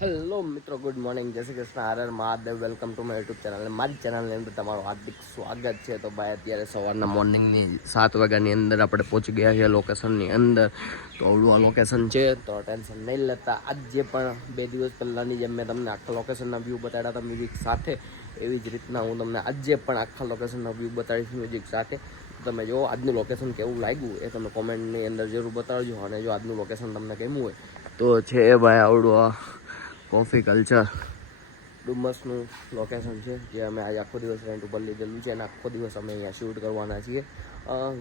Hello મિત્રો, good morning, જય શ્રી કૃષ્ણ, હર હર Mahadev. Welcome to my YouTube channel. મારી ચેનલની અંદર તમારું હાર્દિક સ્વાગત છે. તો ભાઈ અત્યારે સવારના મોર્નિંગની 7 વાગ્યાની અંદર આપણે પહોંચી ગયા છીએ લોકેશનની અંદર. તો અવળું આ લોકેશન છે, તો ટેન્શન નહીં લેતા. આજે પણ 2 દિવસ પહેલાંની જેમ મેં તમને આખા લોકેશનના વ્યૂ બતાવ્યા હતા મ્યુઝિક સાથે, એવી જ રીતના હું તમને આજે પણ આખા લોકેશનના વ્યૂ બતાવીશ મ્યુઝિક સાથે. તમે જો આજનું લોકેશન કેવું લાગ્યું એ તમે કોમેન્ટની અંદર જરૂર બતાવજો. અને જો આજનું લોકેશન તમને ગમ્યું હોય તો છે ભાઈ આવડું કોફી કલ્ચર ડુમસનું લોકેશન છે, જે અમે આજે આખો દિવસ રેન્ટ ઉપર લીધેલું છે અને આખો દિવસ અમે અહીંયા શૂટ કરવાના છીએ.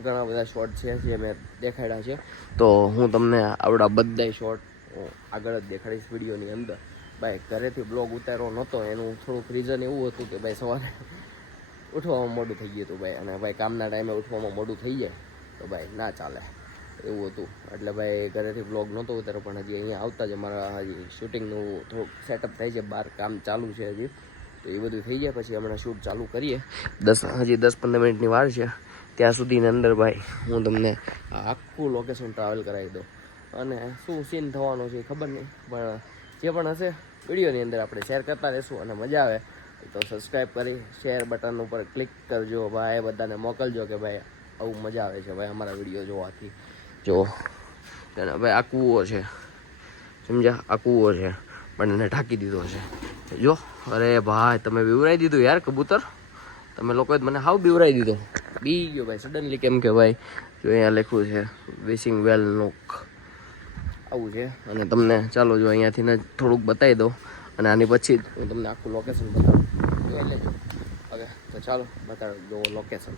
ઘણા બધા શોર્ટ છે જે મેં દેખાડ્યા છે, તો હું તમને આવડા બધા શોર્ટ આગળ જ દેખાડીશ વિડીયોની અંદર. ભાઈ ઘરેથી બ્લોગ ઉતાર્યો નહોતો, એનું થોડુંક રીઝન એવું હતું કે ભાઈ સવારે ઉઠવામાં મોડું થઈ ગયું હતું ભાઈ, અને ભાઈ કામના ટાઈમે ઉઠવામાં મોડું થઈ જાય તો ભાઈ ના ચાલે એવું હતું. એટલે ભાઈ ઘરેથી બ્લોગ નહોતો ઉતાર્યો, પણ હજી અહીંયા આવતા જ અમારા હજી શૂટિંગનું થોડુંક સેટઅપ થાય છે, બહાર કામ ચાલુ છે હજી. તો એ બધું થઈ જાય પછી હમણાં શૂટ ચાલુ કરીએ. હજી 10-15 મિનિટની વાર છે. ત્યાં સુધીની અંદર ભાઈ હું તમને આખું લોકેશન ટ્રાવેલ કરાવી દઉં, અને શું સીન થવાનો છે ખબર નહીં, પણ જે પણ હશે વિડીયોની અંદર આપણે શેર કરતા રહીશું. અને મજા આવે તો સબસ્ક્રાઈબ કરી શેર બટન ઉપર ક્લિક કરજો ભાઈ, બધાને મોકલજો કે ભાઈ આવું મજા આવે છે ભાઈ અમારા વિડીયો જોવાથી. જો ભાઈ આ કૂવો છે, સમજ્યા? આ કૂવો છે પણ એને ઢાંકી દીધો છે. જો અરે ભાઈ તમે બીવરાઈ દીધું યાર કબૂતર, તમે લોકોએ મને હાવ બીવરાઈ દીધો. બી ગયો ભાઈ સડનલી, કેમ કે ભાઈ જો અહીંયા લખ્યું છે વિશિંગ વેલ નોક, આવું છે. અને તમને ચાલો જો અહીંયાથી ને થોડુંક બતાવી દઉં, અને આની પછી હું તમને આખું લોકેશન બતાવું, જોઈ લેજો. ઓકે તો ચાલો બતાવી દો લોકેશન.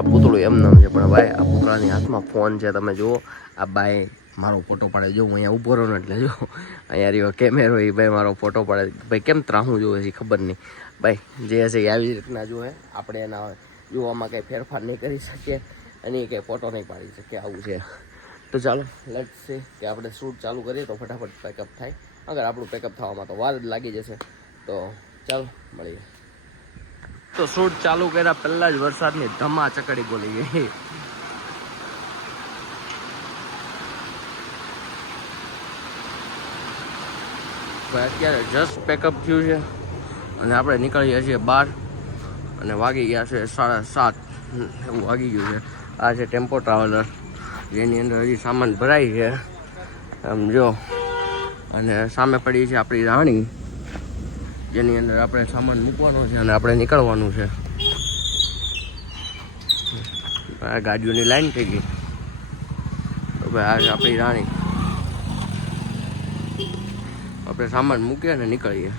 પૂતળું એમ નામ છે, પણ ભાઈ આ પૂતળાની હાથમાં ફોન છે. તમે જુઓ આ ભાઈ મારો ફોટો પાડે, જો હું અહીંયા ઊભો રહું ને એટલે જો અહીંયા રહ્યો કેમેરો, એ ભાઈ મારો ફોટો પાડે. ભાઈ કેમ ત્રાહું જોવે છે ખબર નહીં, ભાઈ જે હશે એ આવી રીતના જોવે, આપણે એના જોવામાં કંઈ ફેરફાર નહીં કરી શકીએ અને કંઈ ફોટો નહીં પાડી શકીએ, આવું છે. તો ચાલો લેટ્સ સી કે આપણે શૂટ ચાલુ કરીએ તો ફટાફટ પેકઅપ થાય. અગર આપણું પેકઅપ થવામાં તો વાર જ લાગી જશે, તો ચાલો મળીએ. તો શૂટ ચાલુ કર્યા પહેલા જ વરસાદની ધમાચકડી બોલી ગઈ. અત્યારે જસ્ટ પેકઅપ થયું છે અને આપણે નીકળીએ છીએ બહાર, અને વાગી ગયા છે 7:30 એવું વાગી ગયું છે. આ છે ટેમ્પો ટ્રાવેલર, જેની અંદર હજી સામાન ભરાય છે આમ જો, અને સામે પડી છે આપણી રાણી, જેની અંદર આપણે સામાન મૂકવાનો છે અને આપણે નીકળવાનું છે. આ ગાડીઓની લાઈન થઈ ગઈ. તો ભાઈ આ છે આપણી રાણી, આપણે સામાન મૂકીએ અને નીકળીએ.